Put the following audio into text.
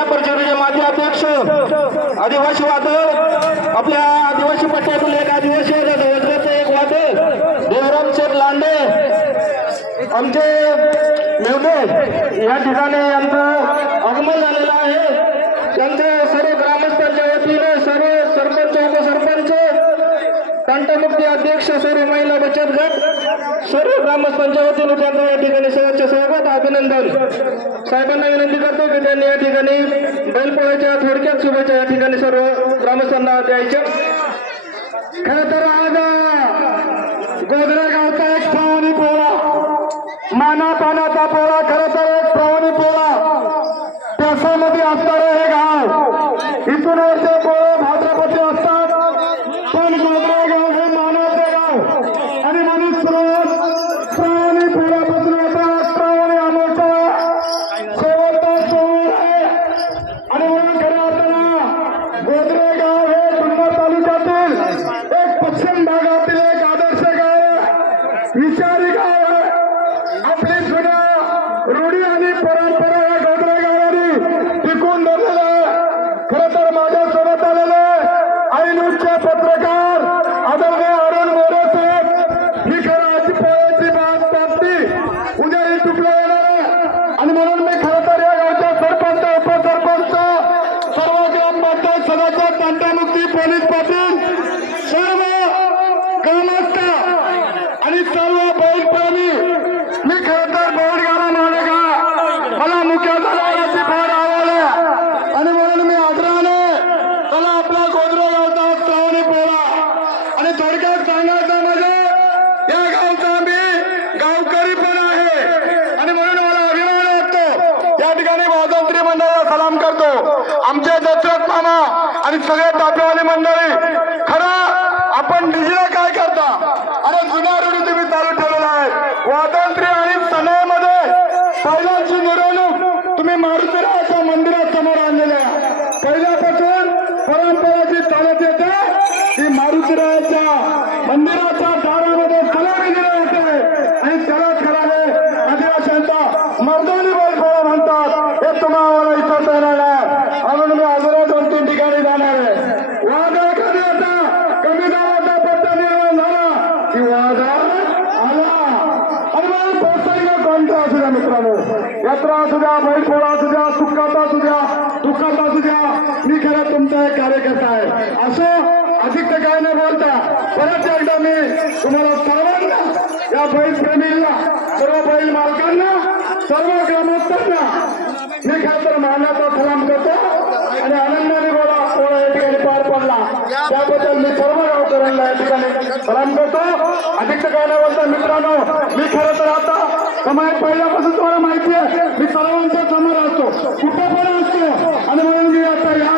अध्यक्ष आदिवासी वादक आपल्या आदिवासी पट्ट्यातील एक आदिवासी एक वादळ. देवराम शेख लांडे आमचे मेवणे या ठिकाणी यांचं आगमन झालेलं आहे. त्यांचे सर्व ग्रामस्थांच्या वतीने सर्व सरपंच उपसरपंच तंटमुक्ती अध्यक्ष सर्व महिला बचत गट सर्व ग्रामस्थांच्या वतीने त्यांचं या ठिकाणी सर्वचे स्वागत अभिनंदन. साहेबांना विनंती करतो की त्यांनी या ठिकाणी बैलपोळ्याच्या थोडक्यात शुभेच्छा या ठिकाणी सर्व ग्रामस्थांना द्यायच्या. खर तर आज गोधरा गावचा एक पाहुणी पोळा माना पानाचा पोळा खर तर एक श्रावणी पोळा त्याच्यामध्ये असणारं हे गाव इथून वरचे पोळे भाद्रपती असतात पण गोधरा गाव हे मानाचे गाव आणि म्हणून स्रोत श्रावणी पोळ्यापासून आता श्रावणी अमोठा शेवटचा सोहळा आहे आणि म्हणून खऱ्या अर्थानं गोदरे गाव हे जुन्नर तालुक्यातील एक पश्चिम भागातील एक आदर्श गाव आहे विचारी गाव आहे आपली जुन्या रूढी आणि परंपरा या गोदरे गावाने टिकून धरलेल्या आहे खरं तर माझ्या सोबत आलेले ऐनूरचे पत्रकार आदरणीय अरुण मोरे साहेब ही खरं आजची पोळ्याची बात प्राप्ती उद्या ही तुटलं येणार आहे आणि म्हणून मी खरं तर या गावच्या सरपंच उपसरपंच सर्व ग्रामपंचायत सदस्य तंटामुक्ती पोलीस पाटील सर्व ग्रामस्थ आणि सर्व बैलप्रेमी मी खरं तर बैलगाडा मालका मला मुख्य जनावरांची फार आवड आहे आणि म्हणून मी आग्रहाने चला आपला गोदरे गावचा श्रावणी पोळा आणि थोडक्यात सांगायचं म्हणजे या गावचा मी गावकरी पण आहे आणि म्हणून मला अभिमान वाटतो या ठिकाणी स्वातंत्र्य मंडळाला सलाम करतो आमचे दशरथ मामा आणि सगळे तापेवाली मंडळी असू द्या असू द्या सुखाचा असू द्या दुःखाचा असू द्या मी खरं तुमचा एक कार्यकर्ता आहे. असं अधिक तर काय न बोलता परत एकदा मी तुम्हाला सर्वांना या बैल प्रेमींना सर्व बैल मालकांना सर्व ग्रामस्थांना मी खरं तर मानाचा सलाम करतो आणि आनंदाने बोला पोळा या ठिकाणी पार पडला. त्याबद्दल मी सर्व गावकऱ्यांना या ठिकाणी सलाम करतो अधिक तर काय न बोलता मित्रांनो मी खरं तर आता समाज पहिल्यापासून तुम्हाला माहिती आहे मी सर्वांच्या समोर असतो. कुठे पण असतो. आणि म्हणून मी आता या